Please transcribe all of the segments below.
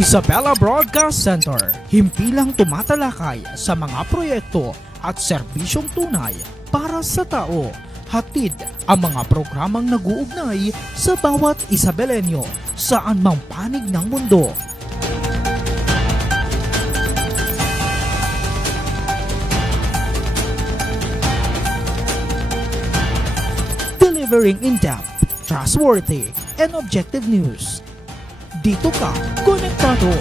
Isabela Broadcast Center, himpilang tumatalakay sa mga proyekto at serbisyong tunay para sa tao. Hatid ang mga programang nag-uugnay sa bawat Isabelenyo saan mang panig ng mundo. Delivering in-depth, trustworthy, and objective news. Dito ka, konektado.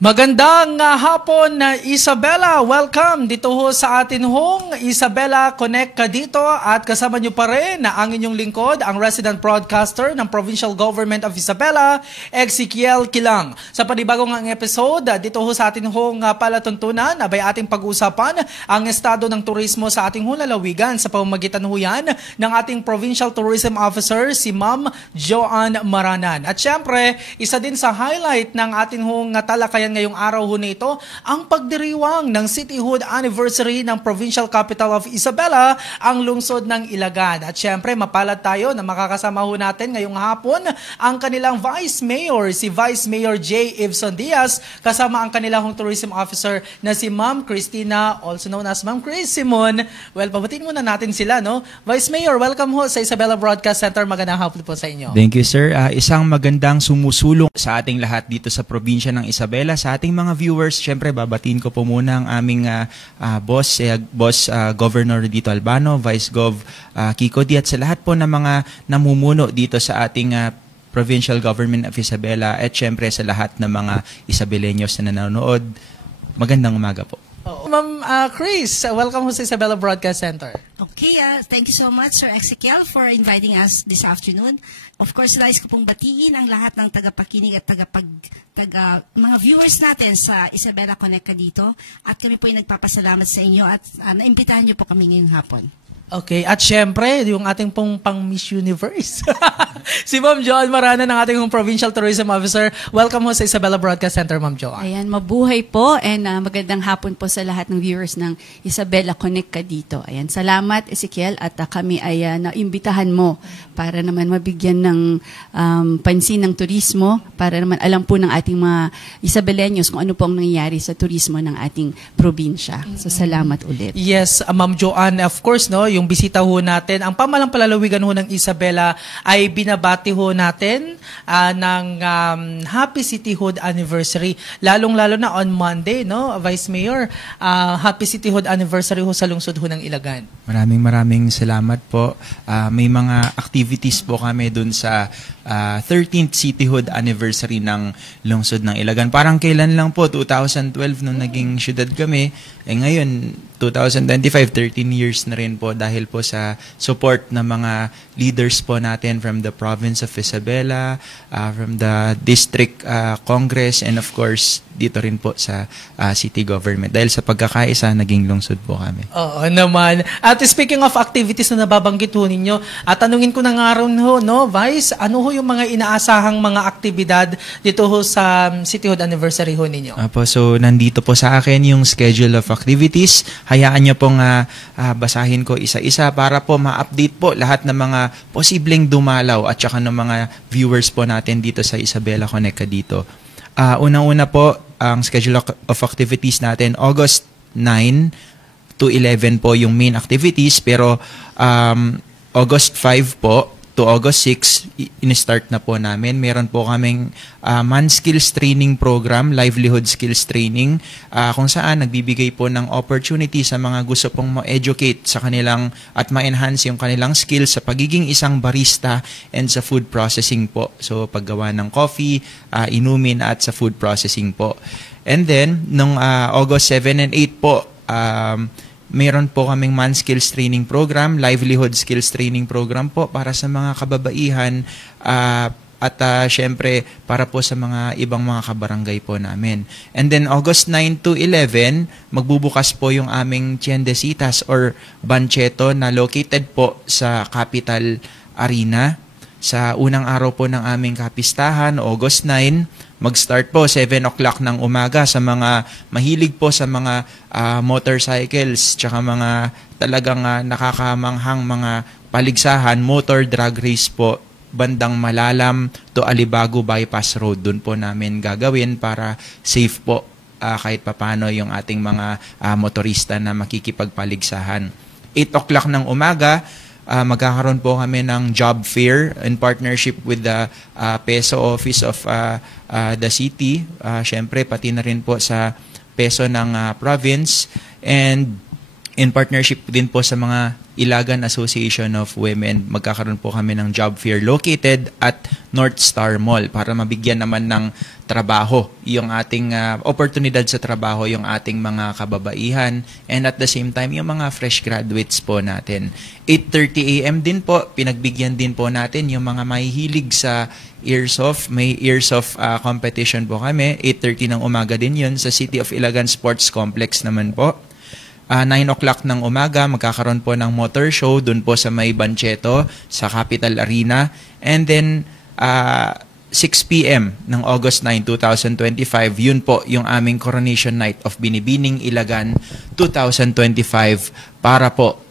Magandang hapon na Isabela. Welcome dito ho sa atin hong Isabela Connect ka dito at kasama nyo pa rin na ang inyong lingkod, ang resident broadcaster ng Provincial Government of Isabela, Ezekiel Kilang. Sa panibagong ang episode, dito ho sa atin hong palatuntunan, abay ating pag-usapan ang estado ng turismo sa ating lalawigan sa pamamagitan ho yan ng ating Provincial Tourism Officer, si Ma'am Joanne Maranan. At syempre, isa din sa highlight ng ating hong talakayan ngayong araw ho na ito, ang pagdiriwang ng cityhood anniversary ng Provincial Capital of Isabela, ang lungsod ng Ilagan. At syempre, mapalad tayo na makakasama ho natin ngayong hapon ang kanilang Vice Mayor, si Vice Mayor J. Ibson Diaz, kasama ang kanilang Tourism Officer na si Ma'am Christina, also known as Ma'am Chris Simon. Well, pabatiin muna natin sila, no? Vice Mayor, welcome ho sa Isabela Broadcast Center. Magandang hapon po sa inyo. Thank you, sir. Isang magandang sumusulong sa ating lahat dito sa probinsya ng Isabela. Sa ating mga viewers, syempre babatiin ko po muna ang aming boss Governor Dito Albano, Vice Gov Kiko D, at sa lahat po ng mga namumuno dito sa ating Provincial Government of Isabela, at syempre sa lahat ng mga Isabeleños na nanonood. Magandang umaga po. Ma'am Chris, welcome ho sa Isabela Broadcast Center. Okay, thank you so much, Sir Ezekiel, for inviting us this afternoon. Of course, nais ko pong batiin ang lahat ng tagapakinig at mga viewers natin sa Isabela Connect ka dito. At kami po ay nagpapasalamat sa inyo at naimbitahan niyo po kami ngayong hapon. Okay, at syempre, yung ating pong pang Miss Universe. Si Ma'am Joanne Maranan, ng ating Provincial Tourism Officer. Welcome ho sa Isabela Broadcast Center, Ma'am Joanne. Ayan, mabuhay po and magandang hapon po sa lahat ng viewers ng Isabela Connect ka dito. Ayan, salamat Ezekiel at kami ay naimbitahan mo para naman mabigyan ng pansin ng turismo, para naman alam po ng ating mga Isabeleños kung ano po ang nangyayari sa turismo ng ating probinsya. So salamat ulit. Yes, Ma'am Joanne, of course, no, yung bisita ho natin, ang pamalang palalawigan ho ng Isabela ay binabati ho natin ng Happy Cityhood Anniversary. Lalong-lalo na on Monday, no, Vice Mayor, Happy Cityhood Anniversary ho sa lungsod ho ng Ilagan. Maraming salamat po. May mga activities po kami dun sa 13th Cityhood Anniversary ng lungsod ng Ilagan. Parang kailan lang po, 2012 nung naging syudad kami. Ngayon, 2025, 13 years na rin po dahil po sa support ng mga leaders po natin from the province of Isabela, from the district congress, and of course, dito rin po sa city government. Dahil sa pagkakaisa, naging lungsod po kami. Oo naman. At speaking of activities na nababanggit ho ninyo, tanungin ko na nga rin ho, no, Vice, ano ho yung mga inaasahang mga aktibidad dito ho sa Cityhood Anniversary ho ninyo? So, nandito po sa akin yung schedule of activities. Hayaan nyo pong basahin ko isa-isa para po ma-update po lahat ng mga posibleng dumalaw at saka ng mga viewers po natin dito sa Isabela Connect ka dito. Unang-una po, ang schedule of activities natin, August 9 to 11 po yung main activities, pero August 5 po to August 6, in-start na po namin. Meron po kaming Man Skills Training Program, Livelihood Skills Training, kung saan nagbibigay po ng opportunity sa mga gusto pong ma-educate sa kanilang at ma-enhance yung kanilang skills sa pagiging isang barista and sa food processing po. So, paggawa ng coffee, inumin at sa food processing po. And then, nung August 7 and 8 po, mayroon po kaming Man Skills Training Program, Livelihood Skills Training Program po para sa mga kababaihan at syempre para po sa mga ibang mga kabarangay po namin. And then August 9 to 11, magbubukas po yung aming Tiendesitas or Bancheto na located po sa Capital Arena. Sa unang araw po ng aming kapistahan, August 9, mag-start po 7 o'clock ng umaga sa mga mahilig po sa mga motorcycles, tsaka mga talagang nakakamanghang mga paligsahan, motor drag race po. bandang Malalam to Alibago Bypass Road. Doon po namin gagawin para safe po kahit papano yung ating mga motorista na makikipagpaligsahan. 8 o'clock ng umaga, magkakaroon po kami ng job fair in partnership with the PESO Office of the City. Siyempre, pati na rin po sa PESO ng province, and in partnership din po sa mga Ilagan Association of Women, magkakaroon po kami ng job fair located at North Star Mall para mabigyan naman ng trabaho yung ating oportunidad sa trabaho yung ating mga kababaihan, and at the same time yung mga fresh graduates po natin. 8:30 AM din po, pinagbigyan din po natin yung mga mahihilig sa Airsoft. May Airsoft competition po kami. 8:30 ng umaga din yun sa City of Ilagan Sports Complex naman po. 9 o'clock ng umaga, magkakaroon po ng motor show dun po sa May Bancheto sa Capital Arena. And then, 6 p.m. ng August 9, 2025, yun po yung aming Coronation Night of Binibining Ilagan 2025 para po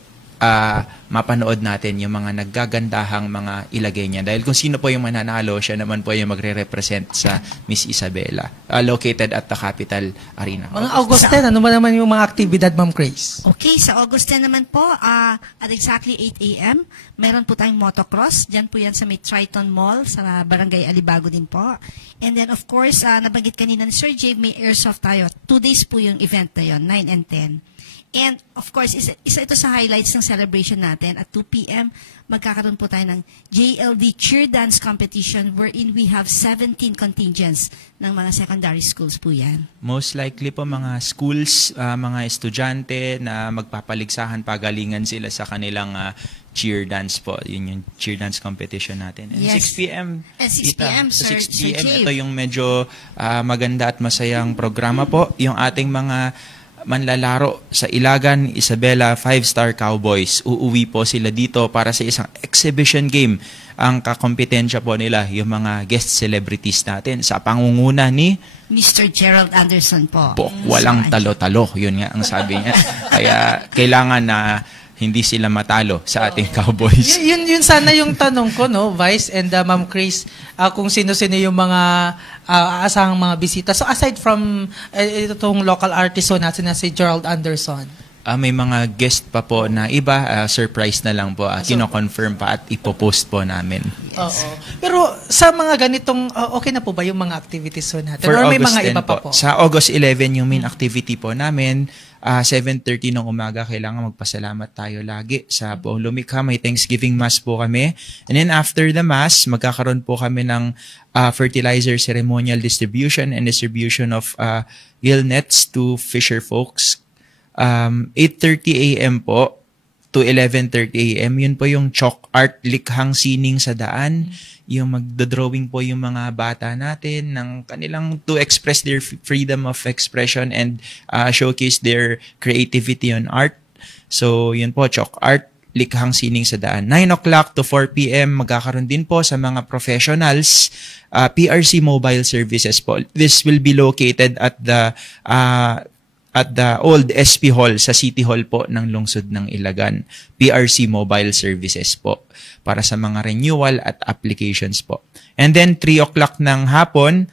mapanood natin yung mga naggagandahang mga ilagay niya. Dahil kung sino po yung mananalo, siya naman po yung magre-represent sa Miss Isabela, located at the Capital Arena. Mga August 10, ano ba naman yung mga aktibidad, Ma'am Grace? Okay, sa August 10 naman po, at exactly 8 a.m., meron po tayong motocross. Diyan po yan sa may Triton Mall, sa Barangay Alibago din po. And then, of course, nabanggit kanina ni Sir Jake, may airsoft tayo. 2 days po yung event na yun, 9 and 10. And, of course, isa ito sa highlights ng celebration natin. At 2 p.m., magkakaroon po tayo ng JLD Cheer Dance Competition wherein we have 17 contingents ng mga secondary schools po yan. Most likely po mga schools, mga estudyante na magpapaligsahan, pagalingan sila sa kanilang cheer dance po. Yun yung cheer dance competition natin. And Yes. 6 p.m. And 6 p.m., Sa Sir 6 p.m. Jave. Ito yung medyo maganda at masayang programa po. Yung ating mga manlalaro sa Ilagan Isabela 5-Star Cowboys. Uuwi po sila dito para sa isang exhibition game. Ang kakompetensya po nila, yung mga guest celebrities natin sa pangunguna ni Mr. Gerald Anderson po. walang talo-talo. Yun nga ang sabi niya. Kaya kailangan na hindi sila matalo sa ating Cowboys. Yun sana yung tanong ko, no, Vice and Ma'am Chris, kung sino-sino yung mga aasahang mga bisita. So aside from itong local artist natin na si Gerald Anderson, May mga guest pa po na iba, surprise na lang po. Kino-confirm pa at ipopost po namin. Oo. Pero sa mga ganitong, okay na po ba yung mga activities natin? For Or may August mga 10 iba pa po? Sa August 11, yung main activity po namin, 7:30 ng umaga, kailangan magpasalamat tayo lagi sa buong lumikha. May Thanksgiving Mass po kami. And then after the Mass, magkakaroon po kami ng fertilizer ceremonial distribution and distribution of gill nets to fisher folks. 8:30 a.m. po to 11:30 a.m. Yun po yung chalk art, likhang sining sa daan. Yung magdodrawing po yung mga bata natin ng kanilang to express their freedom of expression and showcase their creativity on art. So, yun po, chalk art, likhang sining sa daan. 9 o'clock to 4 p.m. magkakaroon din po sa mga professionals, PRC Mobile Services po. This will be located at the old SP Hall sa City Hall po ng lungsod ng Ilagan. PRC Mobile Services po para sa mga renewal at applications po. And then 3 o'clock ng hapon,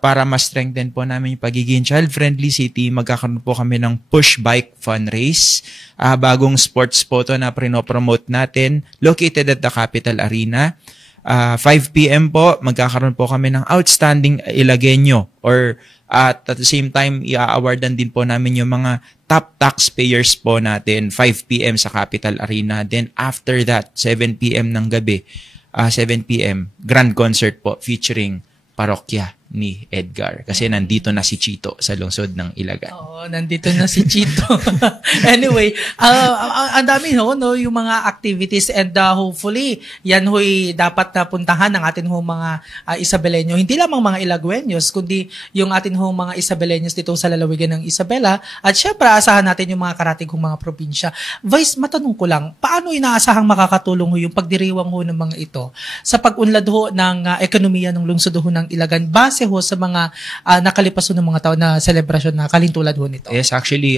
para ma-strengthen po namin yung pagiging child-friendly city, magkakaroon po kami ng Push Bike Fun Race. Bagong sports po to na prinopromote natin, located at the Capital Arena. 5 p.m. po, magkakaroon po kami ng Outstanding Ilagueño, or at the same time, i-awardan din po namin yung mga top taxpayers po natin, 5 p.m. sa Capital Arena. Then after that, 7 p.m. ng gabi, 7 p.m., grand concert po featuring Parokya ni Edgar. Kasi nandito na si Chito sa lungsod ng Ilagan. Oo, nandito na si Chito. Anyway, ang dami no, yung mga activities, and hopefully, yan ho'y dapat na puntahan ng atin hong mga Isabeleño. Hindi lamang mga Ilagueños, kundi yung atin hong mga Isabeleños dito sa lalawigan ng Isabela. At syempre, asahan natin yung mga karatig hong mga probinsya. Vice, matanong ko lang, paano inaasahang makakatulong ho yung pagdiriwang ho ng mga ito sa pag-unlad ho ng ekonomiya ng lungsod ho ng Ilagan base base ho sa mga nakalipas ho ng mga taon na selebrasyon na kalintulad ho nito? Yes, actually,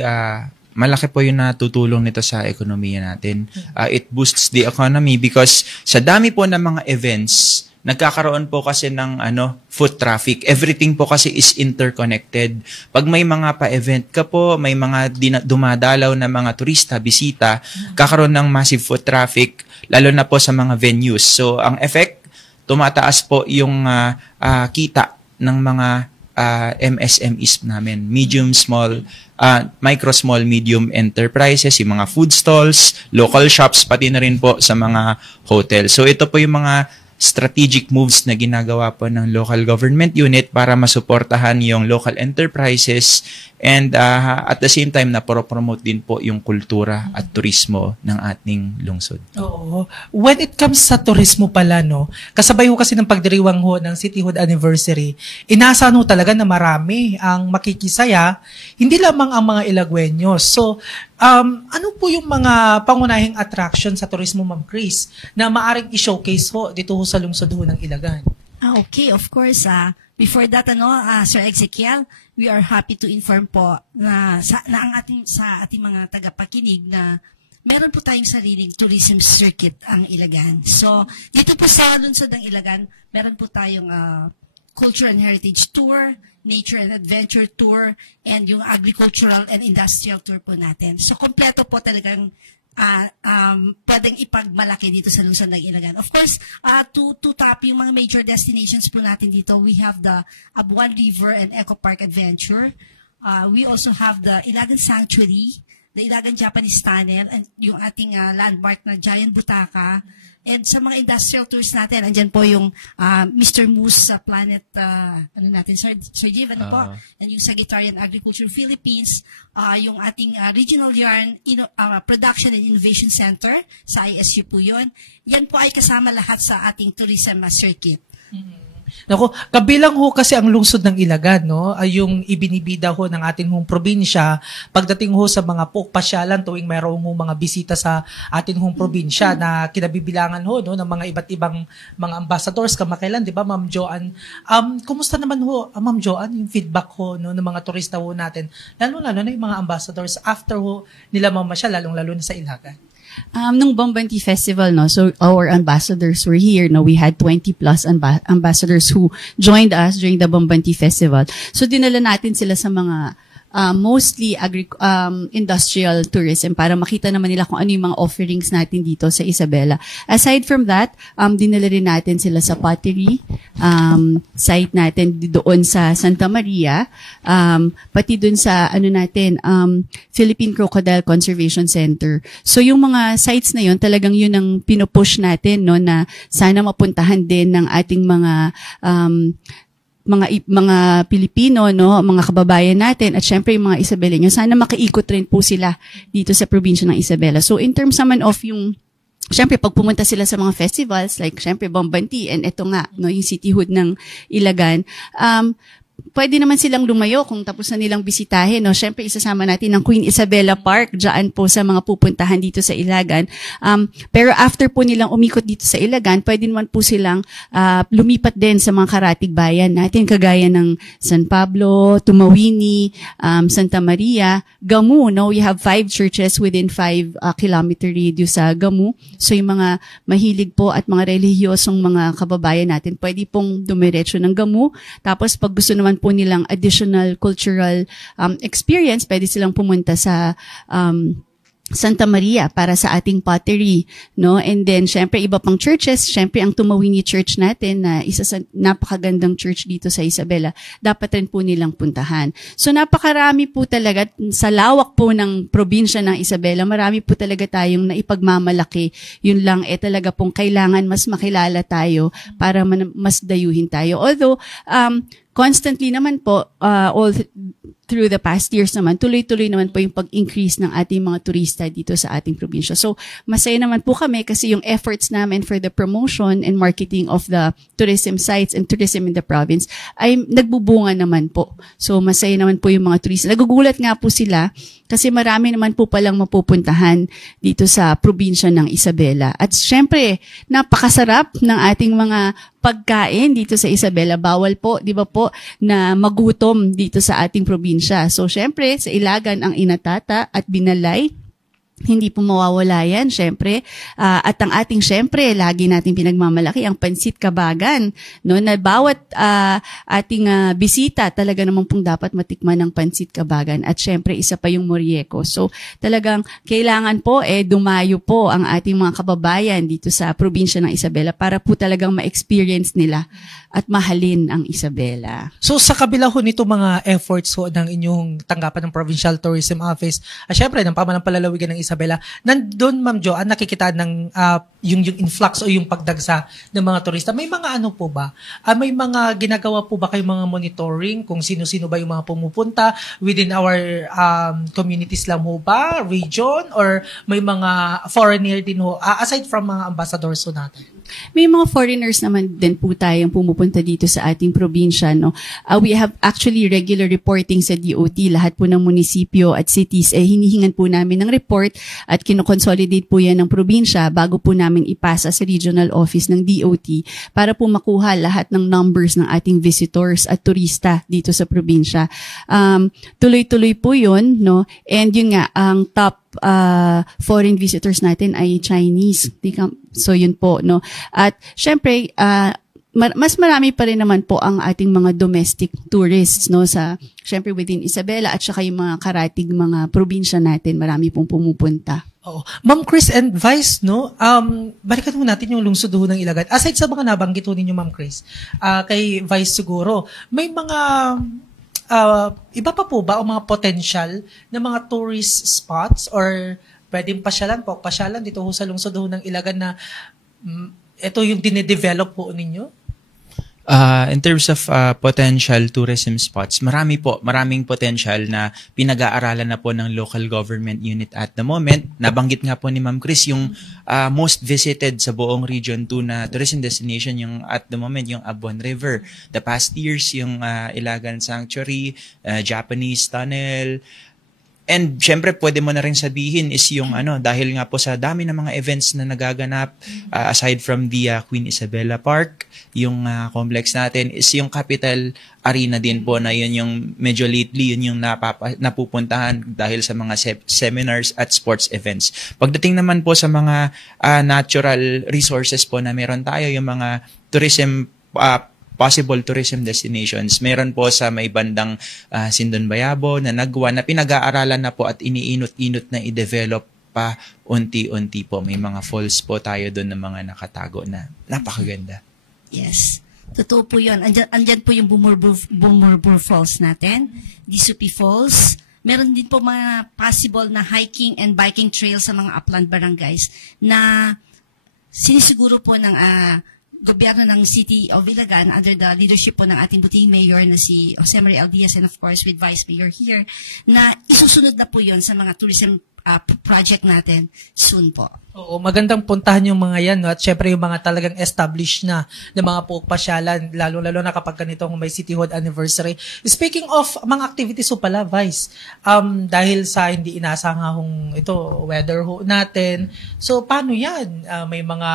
malaki po yung natutulong nito sa ekonomiya natin. It boosts the economy because sa dami po ng mga events, nagkakaroon po kasi ng foot traffic. Everything po kasi is interconnected. Pag may mga pa-event ka po, may mga dumadalaw na mga turista, bisita, kakaroon ng massive foot traffic, lalo na po sa mga venues. So, ang effect, tumataas po yung kita ng mga MSMEs namin. Medium, small, micro, small, medium enterprises, yung mga food stalls, local shops, pati na rin po sa mga hotel. So, ito po yung mga strategic moves na ginagawa po ng local government unit para masuportahan yung local enterprises and at the same time na promote din po yung kultura at turismo ng ating lungsod. Oo. When it comes sa turismo pala, no, kasabay ho kasi ng pagdiriwang ho ng cityhood anniversary, inaasahan ho talaga na marami ang makikisaya, hindi lamang ang mga Ilagweños. So, ano po yung mga pangunahing attraction sa turismo, Ma'am Chris, na maaring i-showcase ho dito ho sa lungsod ho ng Ilagan? Okay, of course. Before that, Sir Ezekiel, we are happy to inform po na sa ating mga tagapakinig na meron po tayong sariling tourism circuit ang Ilagan. So, dito po sa lungsod ng Ilagan, meron po tayong Culture and Heritage Tour, Nature and Adventure Tour, and yung Agricultural and Industrial Tour po natin. So, kompleto po talagang pwedeng ipagmalaki dito sa lungsod ng Ilagan. Of course, to top yung mga major destinations po natin dito, we have the Abuan River and Eco Park Adventure. We also have the Ilagan Sanctuary, the Ilagan Japanese Tunnel, and yung ating landmark na Giant Butaka. And sa mga industrial tours natin, andyan po yung Mr. Moose sa Planet, Sir Jeev, po? And yung Sagittarian Agriculture Philippines, yung ating Regional Yarn Production and Innovation Center, sa ISU po yun. Yan po ay kasama lahat sa ating tourism circuit. Naku, kabilang ho kasi ang lungsod ng Ilagan, no? Ay yung ibinibida ho ng ating hong probinsya pagdating ho sa mga pasyalan tuwing mayroong ho mga bisita sa ating hong probinsya na kinabibilangan ho, no, ng mga iba't ibang mga ambassadors kamakailan, di ba, Ma'am Joanne? Kumusta naman ho, Ma'am Joanne, yung feedback ho, no, ng mga turista ho natin, lalo-lalo na yung mga ambassadors after ho nila mamasyal, lalong-lalo na sa Ilagan? Nung Bombanti Festival, no, so our ambassadors were here, no, we had 20 plus ambassadors who joined us during the Bombanti Festival. So dinala natin sila sa mga mostly industrial tourism para makita naman nila kung ano yung mga offerings natin dito sa Isabela. Aside from that, dinala rin natin sila sa pottery, site natin doon sa Santa Maria, pati doon sa Philippine Crocodile Conservation Center. So yung mga sites na yun, talagang yun ang pinupush natin, no, na sana mapuntahan din ng ating mga Pilipino, no, mga kababayan natin, at syempre yung mga Isabeleño, sana makaikot rin po sila dito sa probinsya ng Isabela. So in terms naman of yung, syempre pag pumunta sila sa mga festivals, like syempre Bombanti, and eto nga, no, yung cityhood ng Ilagan, pwede naman silang lumayo kung tapos na nilang bisitahin, no. Syempre isasama natin ang Queen Isabella Park diyan po sa mga pupuntahan dito sa Ilagan. Pero after po nilang umikot dito sa Ilagan, pwede naman po silang lumipat din sa mga karatig bayan natin kagaya ng San Pablo, Tumawini, Santa Maria, Gamu, no. We have 5 churches within 5 kilometer radius sa Gamu. So yung mga mahilig po at mga relihiyosong mga kababayan natin, pwede pong dumiretso ng Gamu. Tapos pag gusto naman po nilang additional cultural experience, pwede silang pumunta sa Santa Maria para sa ating pottery, no? And then, syempre, iba pang churches, syempre, ang Tumawini Church natin na isa sa napakagandang church dito sa Isabela, dapat rin po nilang puntahan. So, napakarami po talaga, sa lawak po ng probinsya ng Isabela, marami po talaga tayong naipagmamalaki. Yun lang, talaga pong kailangan mas makilala tayo para mas dayuhin tayo. Although, constantly naman po, all through the past years naman, tuloy-tuloy naman po yung pag-increase ng ating mga turista dito sa ating probinsya. So, masaya naman po kami kasi yung efforts namin for the promotion and marketing of the tourism sites and tourism in the province ay nagbubunga naman po. So, masaya naman po yung mga turista. Nagugulat nga po sila kasi marami naman po palang mapupuntahan dito sa probinsya ng Isabela. At syempre, napakasarap ng ating mga pagkain dito sa Isabela. Bawal po, di ba po, na magutom dito sa ating probinsya. So, syempre, sa Ilagan ang inatata at binalay. Hindi po mawawala yan, syempre. At ang ating, syempre, lagi nating pinagmamalaki, ang pansit kabagan. No? Na bawat ating bisita, talaga naman pong dapat matikman ng pansit kabagan. At syempre, isa pa yung morieko. So, talagang kailangan po, dumayo po ang ating mga kababayan dito sa probinsya ng Isabela para po talagang ma-experience nila at mahalin ang Isabela. So sa kabila ho nito mga efforts ho ng inyong tanggapan ng Provincial Tourism Office, syempre ng pamanang palalawigan ng Isabela, nandun Ma'am Jo, nakikita ng yung influx o yung pagdagsa ng mga turista. May mga ano po ba? May mga ginagawa po ba kayong mga monitoring kung sino-sino ba yung mga pumupunta within our communities lang ho ba? Region? Or may mga foreigner din ho? Aside from mga ambassadors ho natin? May mga foreigners naman din po tayong pumupunta dito sa ating probinsya. No? We have actually regular reporting sa DOT. Lahat po ng munisipyo at cities, hinihingan po namin ng report at kinoconsolidate po yan ng probinsya bago po namin ipasa sa regional office ng DOT para po makuha lahat ng numbers ng ating visitors at turista dito sa probinsya. Tuloy-tuloy po yun, no? And yun nga, ang top foreign visitors natin ay Chinese. So yun po, no. At syempre mas marami pa rin naman po ang ating mga domestic tourists, no, sa syempre within Isabela at saka yung mga karatig mga probinsya natin, marami pong pumupunta. Oo. Ma'am Chris and Vice, no? Balikan mo natin yung lungsod ho ng Ilagan. Aside sa mga nabanggit ho ninyo, Ma'am Chris, kay Vice siguro, may mga iba pa po ba o mga potential na mga tourist spots or pwedeng pasyalan dito ho sa lungsod ho ng Ilagan na ito yung dinedevelop po ninyo? In terms of potential tourism spots, maraming potential na pinag-aaralan na po ng local government unit at the moment. Nabanggit nga po ni Ma'am Chris yung most visited sa buong Region 2 na tourism destination yung at the moment yung Abuan River. The past years yung Ilagan Sanctuary, Japanese Tunnel. And syempre pwede mo na rin sabihin is yung dahil nga po sa dami ng mga events na nagaganap aside from the Queen Isabella Park, yung complex natin is yung Capital Arena din po na yun yung medyo lately yun yung napupuntahan dahil sa mga seminars at sports events. Pagdating naman po sa mga natural resources po na meron tayo, yung mga tourism possible tourism destinations. Meron po sa may bandang Sindon Bayabo na Nagwa na pinag-aaralan na po at iniinot-inot na i-develop pa unti-unti po. May mga falls po tayo doon ng mga nakatago na napakaganda. Yes. Totoo po yun. Andyan po yung Bumurbur Falls natin, Disupi Falls. Meron din po mga possible na hiking and biking trails sa mga upland barangays na sinisiguro po ng gobyerno ng City of Ilagan under the leadership po ng ating buting mayor na si Jose Maria Aldiaz and of course with Vice Mayor here na isusunod na po yon sa mga tourism project natin soon po. Oo, magandang puntahan yung mga yan, no? At syempre yung mga talagang established na mga pasyalan, lalo-lalo na kapag ganitong may cityhood anniversary. Speaking of mga activities ho pala, Vice, dahil sa hindi inasahang weather ho natin, so paano yan? May mga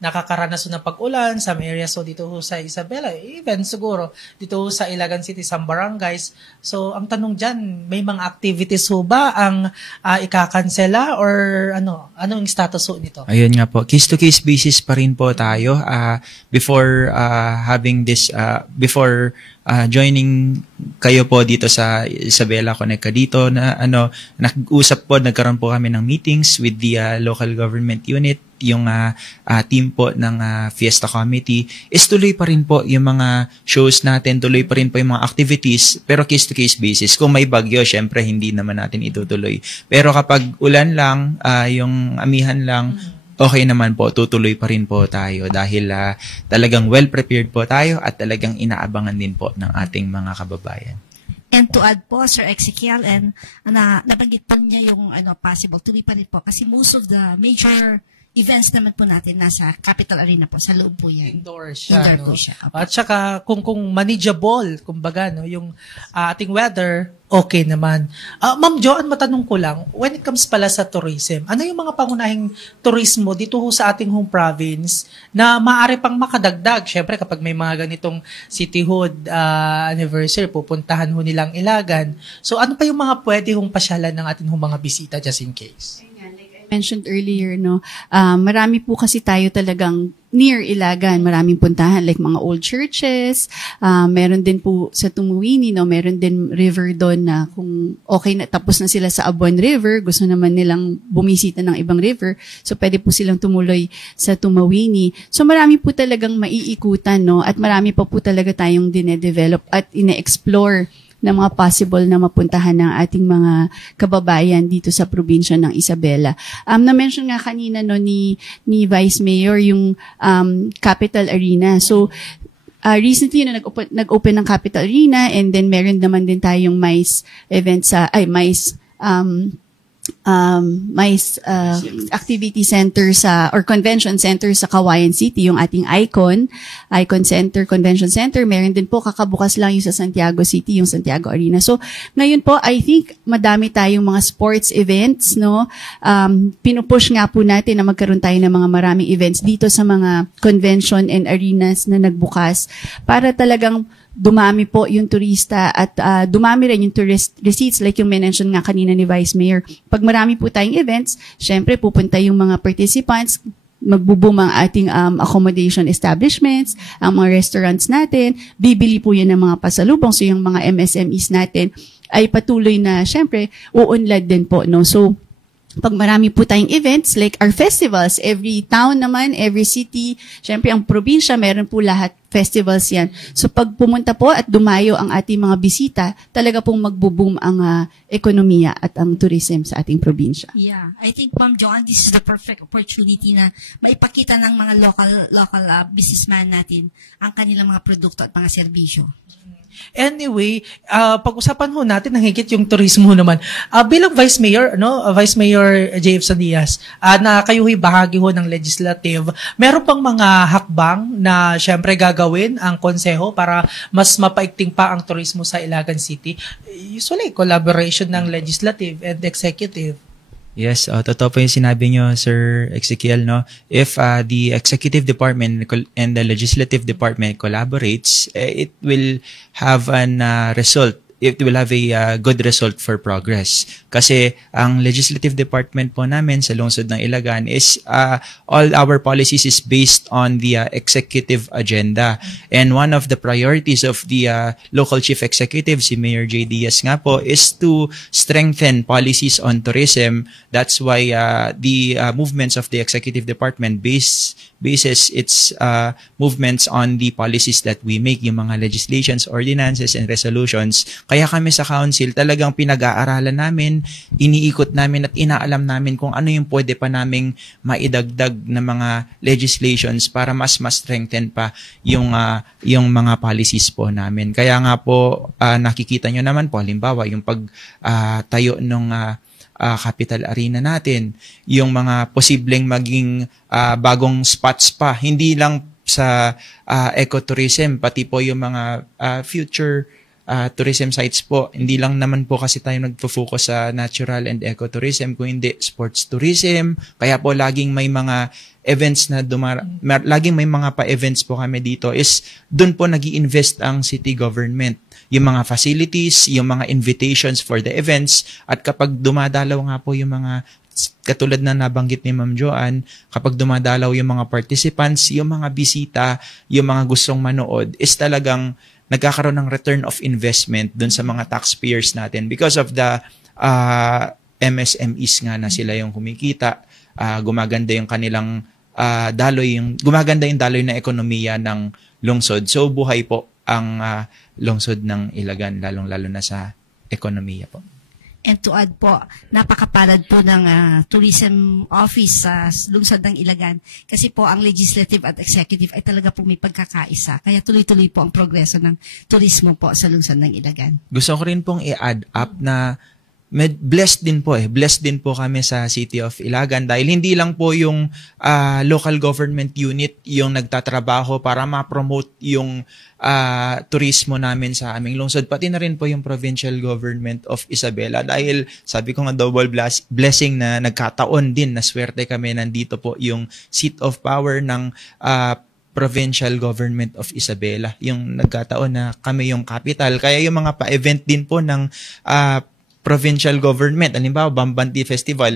nakakaranas ng pag-ulan sa areas so dito ho sa Isabela, even siguro dito ho sa Ilagan City, sa barangays. So ang tanong dyan, may mga activities ho ba ang ikakansela or anong status ho nito? Ayun nga po, case-to-case basis pa rin po tayo. Before having this, before joining kayo po dito sa Isabela Connect dito na nag-usap po, nagkaroon po kami ng meetings with the local government unit, yung team po ng Fiesta Committee, is tuloy pa rin po yung mga shows natin, tuloy pa rin po yung mga activities, pero case-to-case basis. Kung may bagyo, syempre hindi naman natin itutuloy. Pero kapag ulan lang, yung amihan lang, okay naman po, tutuloy pa rin po tayo dahil talagang well-prepared po tayo at talagang inaabangan din po ng ating mga kababayan. And to add po, Sir Ezekiel, and nabanggit po niyo yung possible, tuloy pa rin po. Kasi most of the major events naman po natin nasa Capital Arena po, sa loob po yan. Indoor siya, Indoor no? po siya. At saka, kung manageable, kumbaga, no, yung ating weather, okay naman. Ma'am Joanne, matanong ko lang, when it comes pala sa tourism, ano yung mga pangunahing turismo dito ho sa ating home province na maaari pang makadagdag? Siyempre, kapag may mga ganitong cityhood anniversary, pupuntahan ho nilang Ilagan. So, ano pa yung mga pwede hong pasyalan ng ating hong mga bisita just in case? Mentioned earlier, no, marami po kasi tayo talagang near Ilagan, maraming puntahan like mga old churches, meron din po sa Tumuwini, no, meron din river doon na kung okay na tapos na sila sa Abuan River, gusto naman nilang bumisita ng ibang river, so pwede po silang tumuloy sa Tumawini. So marami po talagang maiikutan, no, at marami pa po talaga tayong dinedevelop at ine-explore na mga possible na mapuntahan ng ating mga kababayan dito sa probinsya ng Isabela. Na-mention nga kanina no ni Vice Mayor yung Capital Arena. So recently nag-open ng Capital Arena, and then meron naman din tayong MICE event sa MICE activity center or convention center sa Kawayan City, yung ating Icon Center, Convention Center. Meron din po kakabukas lang yung sa Santiago City, yung Santiago Arena. So, ngayon po, I think madami tayong mga sports events, no? Pinupush nga po natin na magkaroon tayo ng mga maraming events dito sa mga convention and arenas na nagbukas para talagang dumami po yung turista at dumami rin yung tourist receipts like yung mention nga kanina ni Vice Mayor. Pag marami po tayong events, syempre pupunta yung mga participants, magbo-boom ang ating accommodation establishments, ang mga restaurants natin, bibili po yan ng mga pasalubong, so yung mga MSMEs natin ay patuloy na syempre uunlad din po, no? So pag marami po tayong events, like our festivals, every town naman, every city, syempre ang probinsya, meron po lahat festivals yan. So pag pumunta po at dumayo ang ating mga bisita, talaga pong magbo-boom ang ekonomiya at ang tourism sa ating probinsya. Yeah, I think Ma'am Joanne, this is the perfect opportunity na maipakita ng mga local businessman natin ang kanilang mga produkto at mga serbisyo. Anyway, pag-usapan ho natin ng higit yung turismo naman. Bilang Vice Mayor, Vice Mayor JF Sandias, na kayo'y bahagi ho ng legislative, meron pang mga hakbang na syempre gagawin ang konseho para mas mapaigting pa ang turismo sa Ilagan City. Usually, collaboration ng legislative and executive. Yes, totoo po yung sinabi nyo, Sir Ezekiel, no? If the executive department and the legislative department collaborates, it will have an result. It will have a good result for progress. Kasi ang legislative department po namin sa lungsod ng Ilagan is all our policies is based on the executive agenda. And one of the priorities of the local chief executive, si Mayor J. Diaz nga po, is to strengthen policies on tourism. That's why the movements of the executive department bases its movements on the policies that we make, yung mga legislations, ordinances, and resolutions. Kaya kami sa council talagang pinag-aaralan namin, iniikot namin at inaalam namin kung ano yung pwede pa naming maidagdag na mga legislations para mas strengthen pa yung mga policies po namin. Kaya nga po nakikita nyo naman po, halimbawa yung pagtayo ng Capital Arena natin, yung mga posibleng maging bagong spots pa, hindi lang sa ecotourism, pati po yung mga future tourism sites po. Hindi lang naman po kasi tayo nagpo-focus sa natural and ecotourism, kung hindi sports tourism. Kaya po laging may mga events na laging may mga pa-events po kami dito, is doon po nag-i-invest ang city government. Yung mga facilities, yung mga invitations for the events, at kapag dumadalaw nga po yung mga katulad na nabanggit ni Ma'am Joanne, kapag dumadalaw yung mga participants, yung mga bisita, yung mga gustong manood, is talagang nagkakaroon ng return of investment dun sa mga taxpayers natin because of the MSMEs nga na sila yung kumikita, gumaganda yung kanilang gumaganda yung daloy na ekonomiya ng lungsod. So buhay po ang lungsod ng Ilagan, lalong-lalo na sa ekonomiya po. And to add po, napakapalad po ng Tourism Office sa lungsod ng Ilagan. Kasi po ang legislative at executive ay talaga po may pagkakaisa. Kaya tuloy-tuloy po ang progreso ng turismo po sa lungsod ng Ilagan. Gusto ko rin pong i-add up na blessed din po Blessed din po kami sa City of Ilagan dahil hindi lang po yung local government unit yung nagtatrabaho para ma-promote yung turismo namin sa aming lungsod, pati na rin po yung Provincial Government of Isabela dahil sabi ko nga double blessing na nagkataon din na swerte kami nandito po yung seat of power ng Provincial Government of Isabela, yung nagkataon na kami yung capital. Kaya yung mga pa-event din po ng provincial government, halimbawa Bambanti Festival,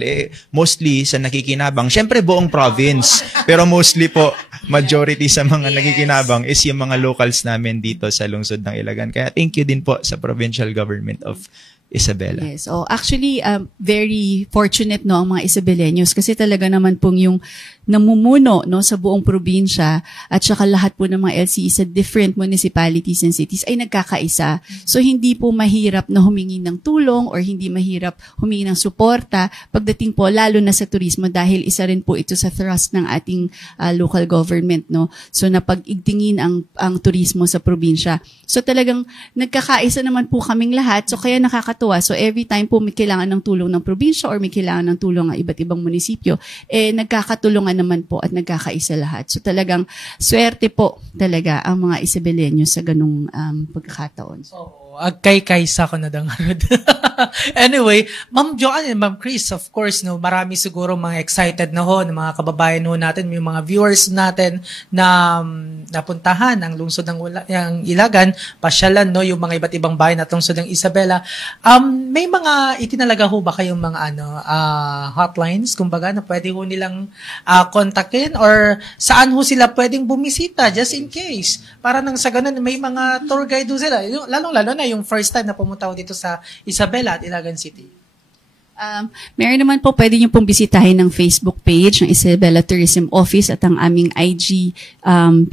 mostly sa nakikinabang, syempre buong province, pero mostly po, majority sa mga nakikinabang is yung mga locals namin dito sa lungsod ng Ilagan. Kaya thank you din po sa Provincial Government of Isabela. Yes. Oh, actually, very fortunate no ang mga Isabeleños kasi talaga naman pong yung namumuno no sa buong probinsya at saka lahat po ng mga LCE sa different municipalities and cities ay nagkakaisa. So hindi po mahirap na humingi ng tulong or hindi mahirap humingi ng suporta pagdating po lalo na sa turismo dahil isa rin po ito sa thrust ng ating local government no. So napag-igtingin ang turismo sa probinsya. So talagang nagkakaisa naman po kaming lahat. So kaya nakakatuwa. So every time po may kailangan ng tulong ng probinsya or may kailangan ng tulong ng iba't ibang munisipyo, nagkakatulungan naman po at nagkakaisa lahat. So talagang swerte po talaga ang mga Isabeleños sa ganung pagkakataon. Agkay-kaysa ko na dangarod. Anyway, Ma'am Joanne and Ma'am Chris, of course, no, marami siguro mga excited na ho, ng mga kababayan ho natin, yung mga viewers natin na napuntahan ang lungsod ng Ilagan, pasyalan, no, yung mga iba't ibang bayan at lungsod ng Isabela. May mga itinalaga ho ba kayong mga hotlines, kumbaga, na pwede ho nilang kontakin or saan ho sila pwedeng bumisita just in case? Para nang sa ganun, may mga tour guide ho sila. Lalong-lalo na yung first time na pumunta ko dito sa Isabela at Ilagan City. Meron naman po, pwede nyo pong bisitahin ng Facebook page ng Isabela Tourism Office at ang aming IG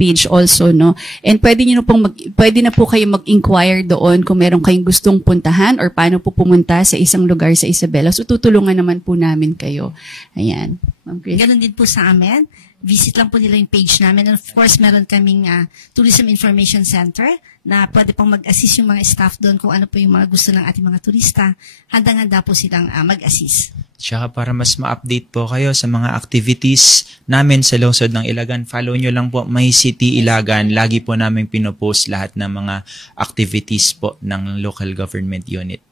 page also, no? And pwede na po kayo mag-inquire doon kung meron kayong gustong puntahan or paano po pumunta sa isang lugar sa Isabela. So, tutulungan naman po namin kayo. Ayan. Ma'am Chris. Ganon din po sa amin. Visit lang po nila yung page namin. And of course, meron kaming Tourism Information Center na pwede pong mag-assist yung mga staff doon kung ano po yung mga gusto ng ating mga turista. Handang-handa po silang mag-assist. Tsaka para mas ma-update po kayo sa mga activities namin sa lungsod ng Ilagan, follow nyo lang po My City Ilagan. Lagi po namin pinopost lahat ng mga activities po ng local government unit.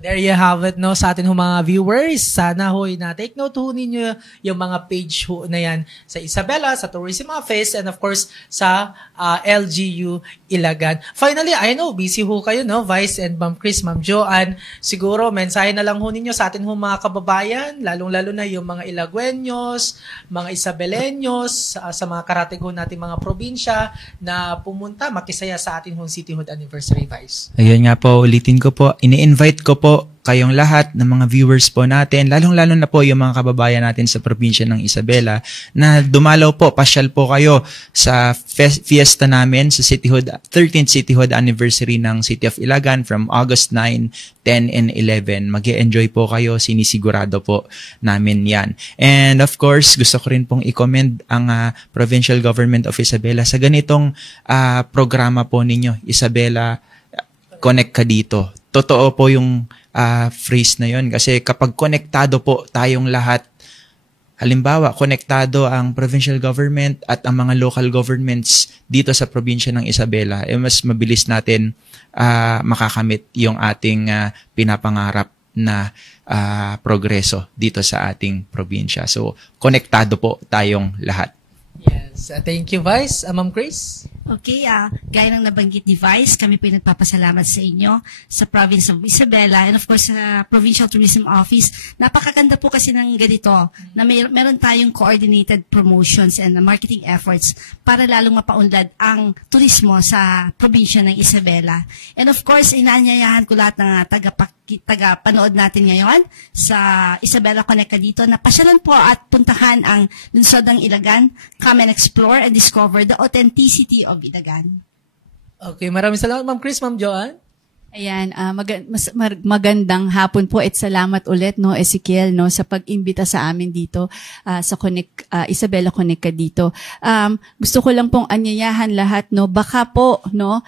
There you have it, no, sa atin ho mga viewers. Sana ho'y na-take note ho ninyo yung mga page ho na yan sa Isabela, sa Tourism Office, and of course, sa LGU Ilagan. Finally, I know, busy ho kayo, no, Vice and Ma'am Chris, Ma'am Joanne. Siguro, mensahe na lang ho ninyo sa atin ho mga kababayan, lalong-lalo na yung mga Ilagueños, mga Isabeleños, sa mga karating ho natin mga probinsya na pumunta, makisaya sa atin ho Cityhood Anniversary, Vice. Ayun nga po, ulitin ko po, ini-invite ko po kayong lahat ng mga viewers po natin, lalong-lalo na po yung mga kababayan natin sa probinsya ng Isabela, na dumalaw po, pasyal po kayo sa fiesta namin sa 13th Cityhood Anniversary ng City of Ilagan from August 9, 10, and 11. Mag-e-enjoy po kayo, sinisigurado po namin yan. And of course, gusto ko rin pong i-commend ang Provincial Government of Isabela sa ganitong programa po ninyo, Isabela Connect ka dito. Totoo po yung phrase na yon kasi kapag konektado po tayong lahat, halimbawa, konektado ang provincial government at ang mga local governments dito sa probinsya ng Isabela, mas mabilis natin makakamit yung ating pinapangarap na progreso dito sa ating probinsya. So, konektado po tayong lahat. Yes. Thank you, Vice. Ma'am Chris? Okay, gaya ng nabanggit ni Vice, kami po nagpapasalamat sa inyo sa Province of Isabela and of course sa Provincial Tourism Office. Napakaganda po kasi ng ganito na meron tayong coordinated promotions and marketing efforts para lalong mapaunlad ang turismo sa probinsya ng Isabela. And of course, inaanyayahan ko lahat ng taga-panood natin ngayon sa Isabela Connect dito na pasyalan po at puntahan ang lungsod ng Ilagan. Come and explore and discover the authenticity of Ilagan. Okay, maraming salamat, Ma'am Chris, Ma'am Joanne. Ayan, magandang hapon po at salamat ulit, no, Ezekiel, no, sa pag-imbita sa amin dito sa Isabela Connect dito. Gusto ko lang pong anyayahan lahat, no, baka po, no,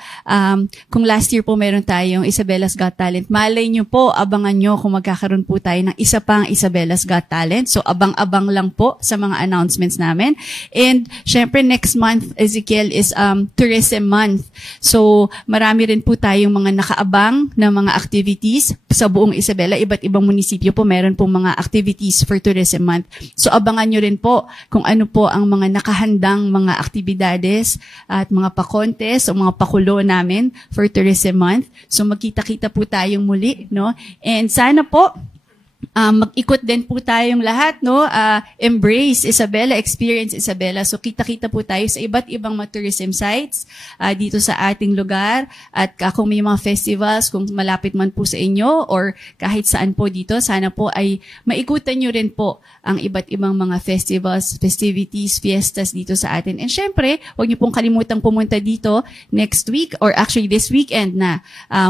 kung last year po meron tayong Isabella's Got Talent, malay nyo po, abangan nyo kung magkakaroon po tayo ng isa pang Isabella's Got Talent. So, abang-abang lang po sa mga announcements namin. And, syempre, next month, Ezekiel, is Tourism Month. So, marami rin po tayong mga nakaabang na mga activities sa buong Isabela. Iba't ibang munisipyo po meron po mga activities for Tourism Month. So abangan nyo rin po kung ano po ang mga nakahandang mga aktibidades at mga pa-contest o mga pakulo namin for Tourism Month. So magkita-kita po tayong muli, no? And sana po mag-ikot din po tayong lahat, no? Embrace Isabela, experience Isabela. So kita-kita po tayo sa iba't ibang mga tourism sites dito sa ating lugar. At kung may mga festivals, kung malapit man po sa inyo or kahit saan po dito, sana po ay maikutan nyo rin po ang iba't ibang mga festivals, festivities, fiestas dito sa atin. And syempre, huwag nyo pong kalimutang pumunta dito next week or actually this weekend na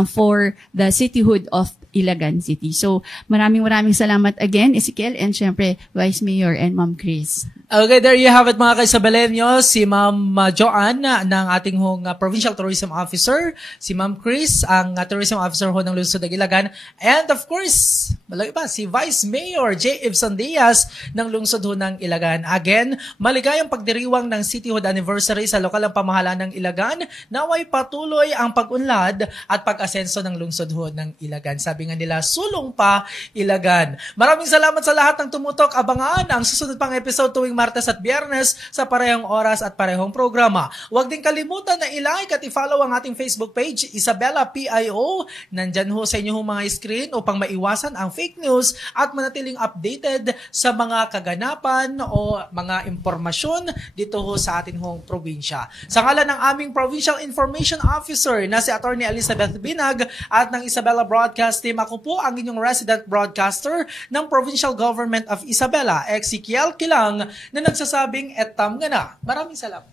for the cityhood of Ilagan City. So, maraming salamat again, Ezekiel, and syempre, Vice Mayor and Ma'am Chris. Okay, there you have it mga kaisabelenyos, si Ma'am Joanne ng ating Provincial Tourism Officer, si Ma'am Chris, ang Tourism Officer ho ng Lungsod ng Ilagan, and of course, malaki pa, si Vice Mayor J. Ibson Diaz ng Lungsod ho ng Ilagan. Again, maligayang pagdiriwang ng Cityhood Anniversary sa lokal ng pamahalaan ng Ilagan, naway patuloy ang pag-unlad at pag-asenso ng Lungsod ho ng Ilagan. Sabi nga nila, sulong pa Ilagan. Maraming salamat sa lahat ng tumutok. Abangan ang susunod pang episode tuwing Martes at Biyernes sa parehong oras at parehong programa. Huwag din kalimutan na i-like at i-follow ang ating Facebook page, Isabela PIO. Nandyan ho sa inyong mga screen upang maiwasan ang fake news at manatiling updated sa mga kaganapan o mga impormasyon dito ho sa ating hong probinsya. Sa ngalan ng aming Provincial Information Officer na si Attorney Elizabeth Binag at ng Isabela Broadcast Team, ako po ang inyong resident broadcaster ng Provincial Government of Isabela, Ezekiel Kilang, na nagsasabing etam nga na. Maraming salamat.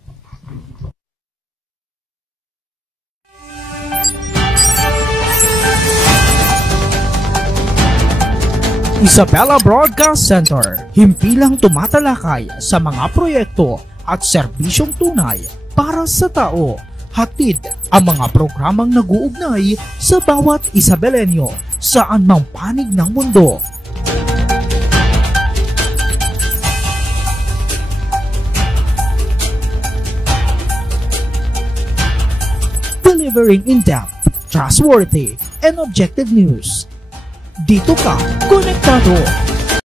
Isabela Broadcast Center, himpilang tumatalakay sa mga proyekto at serbisyong tunay para sa tao. Hatid ang mga programang nag-uugnay sa bawat Isabelenyo saan mang panig ng mundo. Delivering in-depth, trustworthy, and objective news. Dito ka, konektado.